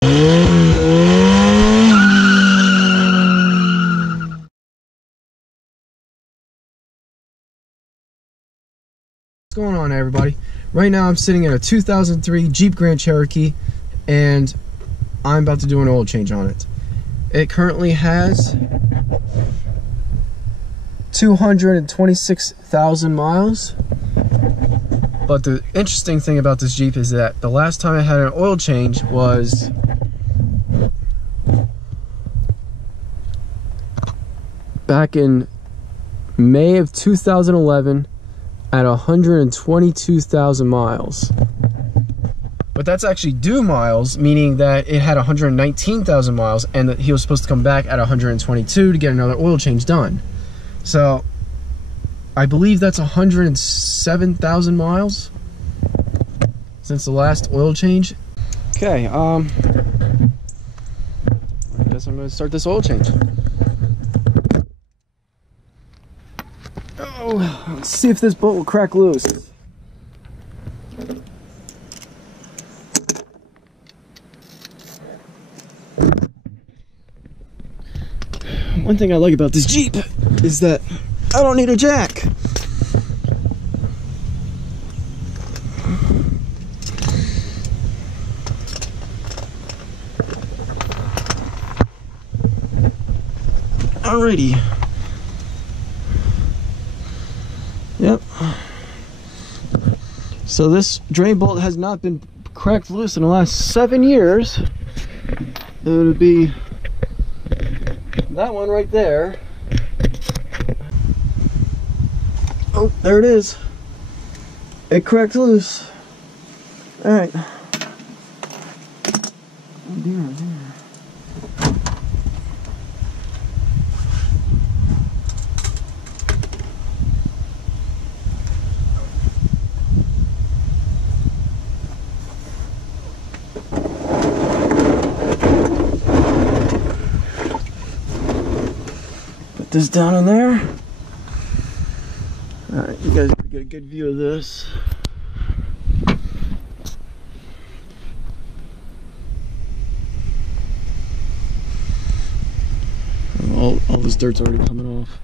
What's going on, everybody? Right now I'm sitting in a 2003 Jeep Grand Cherokee and I'm about to do an oil change on it. It currently has 226,000 miles. But the interesting thing about this Jeep is that the last time I had an oil change was back in May of 2011 at 122,000 miles. But that's actually due miles, meaning that it had 119,000 miles and that he was supposed to come back at 122 to get another oil change done. So I believe that's 107,000 miles since the last oil change. Okay, I guess I'm gonna start this oil change. Oh, let's see if this bolt will crack loose. One thing I like about this Jeep is that I don't need a jack. Alrighty. Yep. So this drain bolt has not been cracked loose in the last 7 years. It would be that one right there. Oh, there it is. It cracked loose. All right. Oh dear, oh dear. Put this down in there. Alright, you guys get a good view of this. All this dirt's already coming off.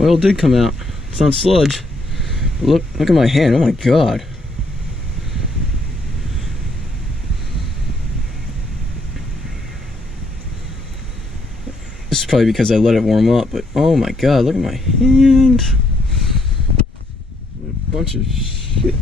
Oil did come out. It's not sludge. Look at my hand. Oh my god. This is probably because I let it warm up, but oh my god, look at my hand. A bunch of shit.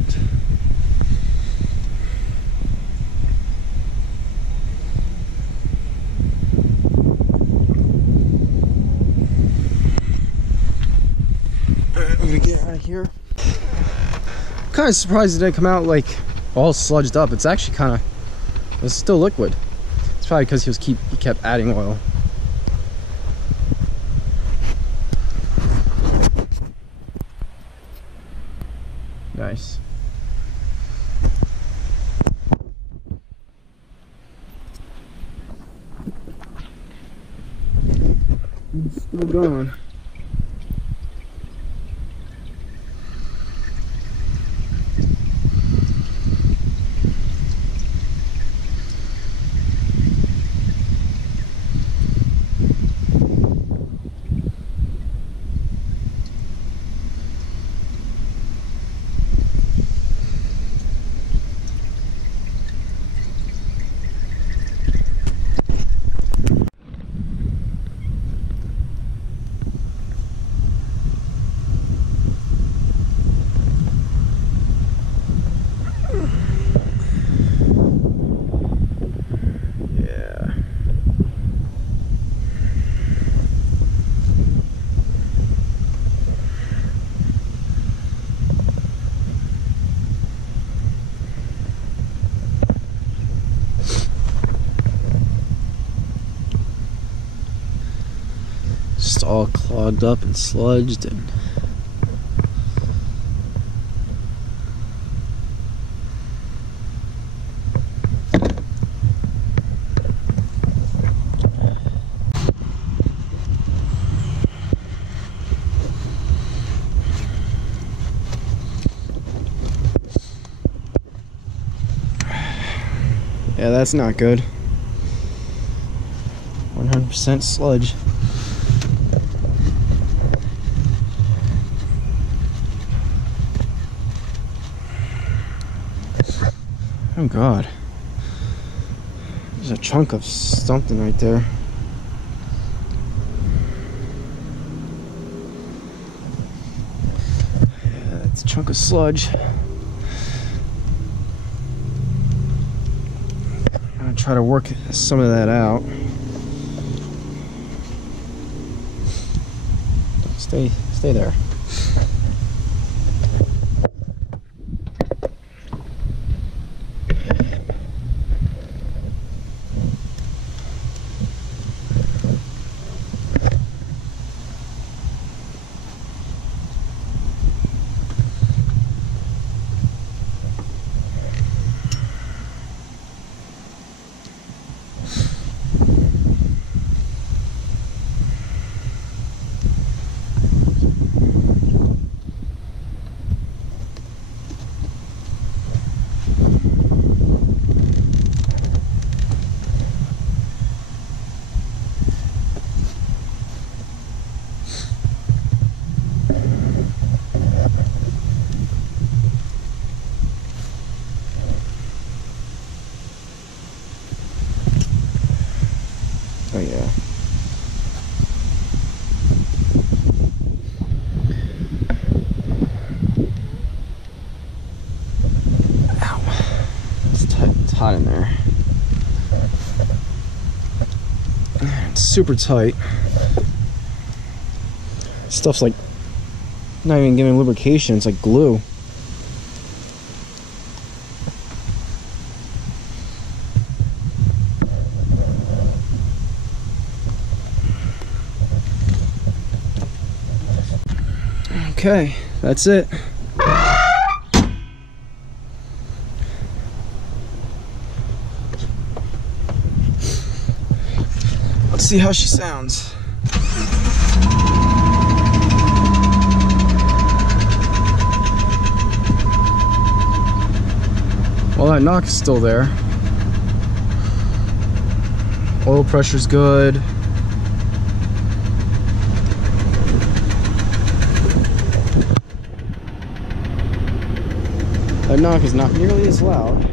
I'm gonna get out of here. I'm kind of surprised it didn't come out like all sludged up. It's actually it's still liquid. It's probably because he kept adding oil. Nice. It's still going. Just all clogged up and sludged and Yeah, that's not good. 100% sludge. Oh God. There's a chunk of something right there. Yeah, it's a chunk of sludge. I'm gonna try to work some of that out. Stay there. Oh yeah. Ow. It's hot in there. It's super tight. Stuff's like not even giving lubrication, it's like glue. Okay, that's it. Let's see how she sounds. Well, that knock is still there. Oil pressure's good. That knock is not nearly as loud.